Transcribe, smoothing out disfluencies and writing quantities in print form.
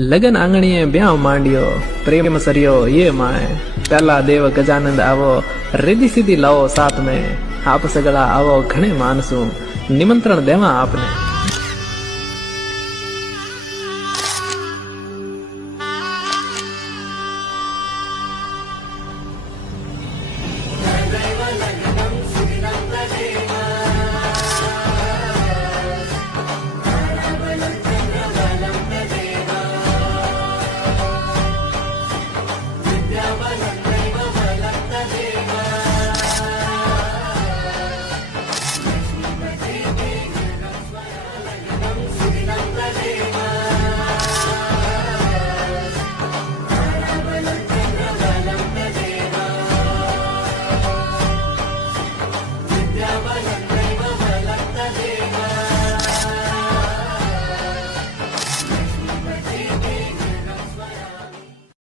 लगन आंगणीए ब्याह मांडियो प्रेम सरियो ये माए प्याला देव गजानंद आवो रिद्धि सिद्धि लाओ साथ में आप सगड़ा आवो घणे मानसू निमंत्रण देवा आपने।